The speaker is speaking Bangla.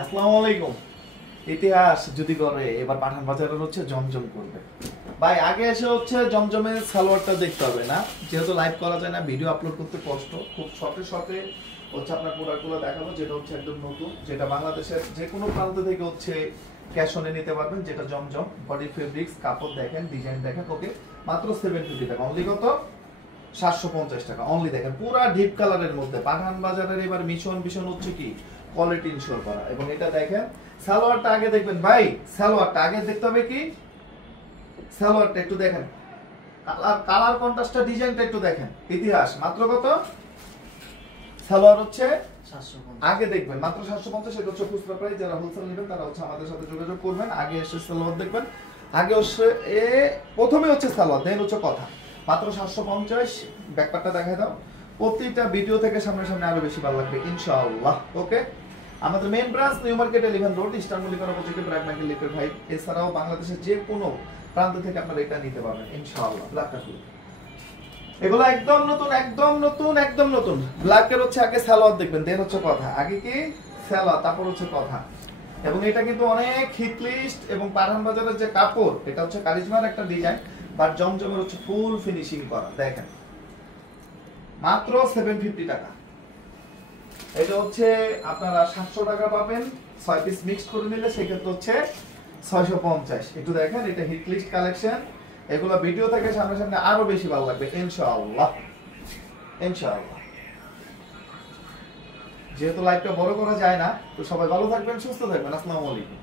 আসসালামু আলাইকুম। ইতিহাস যদি করে এবার পাঠান বাজারের হচ্ছে জমজম করবে। ভাই আগে এসে হচ্ছে জমজমের সালোয়ারটা দেখতে হবে না, যেহেতু লাইভ করা যায় না, ভিডিও আপলোড করতে কষ্ট, খুব শর্টে শর্টে হচ্ছে আপনার প্রোডাক্টগুলো দেখাবো, যেটা হচ্ছে একদম নতুন, যেটা বাংলাদেশের যে কোনো প্রান্ত থেকে হচ্ছে ক্যাশ অনে নিতে পারবেন, যেটা জমজম বডি ফেব্রিক্স, কাপড় দেখেন, ডিজাইন দেখেন, ওকে মাত্র 750 টাকা অনলি। কত? 750 টাকা অনলি। দেখেন পুরা ডিপ কালারের মধ্যে পাঠান বাজারের এবার মিশন ভীষণ হচ্ছে কি কোয়ালিটি ইনশিওর করা। এবং এটা দেখেন সালোয়ারটা আগে দেখবেন ভাই, সালোয়ারটা আগে দেখতে হবে কি, সালোয়ারটা একটু দেখেন, কালার কন্ট্রাস্টটা, ডিজাইনটা একটু দেখেন। ইতিহাস মাত্র কত? সালোয়ার হচ্ছে 750 আগে দেখবেন মাত্র 750। এটা হচ্ছে খুচরা প্রাইস, যারা হোলসেল নেবেন তারা হচ্ছে আমাদের সাথে যোগাযোগ করবেন। আগে এসে সালোয়ার দেখবেন, আগে হচ্ছে প্রথমে হচ্ছে সালোয়ার, দেন হচ্ছে কথা। মাত্র 750। ব্যাকপার্টটা দেখায় দাও। প্রতিটা ভিডিও থেকে সামনে সামনে আরো বেশি ভালো লাগবে ইনশাআল্লাহ। ওকে, আমাদের main branch new market 11 road, eastern মল্লিকার অপোজিটে ব্র্যাক ব্যাংকের লিফটের ভাই। এছাড়াও বাংলাদেশের যে কোনো প্রান্ত থেকে আপনারা এটা নিতে পারবেন ইনশাআল্লাহ। ব্ল্যাকটা খুলে, এগুলো একদম নতুন, একদম নতুন, একদম নতুন। ব্ল্যাকের হচ্ছে আগে সালোয়ার দেখবেন, দেন হচ্ছে কথা। আগে কি সালোয়ার, তারপর হচ্ছে কথা। এবং এটা কিন্তু অনেক হিট লিস্ট। এবং পাঠান বাজারের যে কাপড়, এটা হচ্ছে কারিজমার একটা ডিজাইন, বাট জমজমের হচ্ছে ফুল ফিনিশিং করা। দেখেন মাত্র 750 টাকা। এটা হচ্ছে আপনারা 700 টাকা পাবেন, 6 পিস মিক্স করে নিলে সেক্ষেত্রে হচ্ছে 650। একটু দেখেন, এটা হিট লিস্ট কালেকশন। এগুলো ভিডিও থেকে সামনে সামনে আরো বেশি ভালো লাগবে ইনশাআল্লাহ, ইনশাআল্লাহ। যেহেতু লাইভটা বড় করা যায় না, তো সবাই ভালো থাকবেন, সুস্থ থাকবেন। আসসালামু আলাইকুম।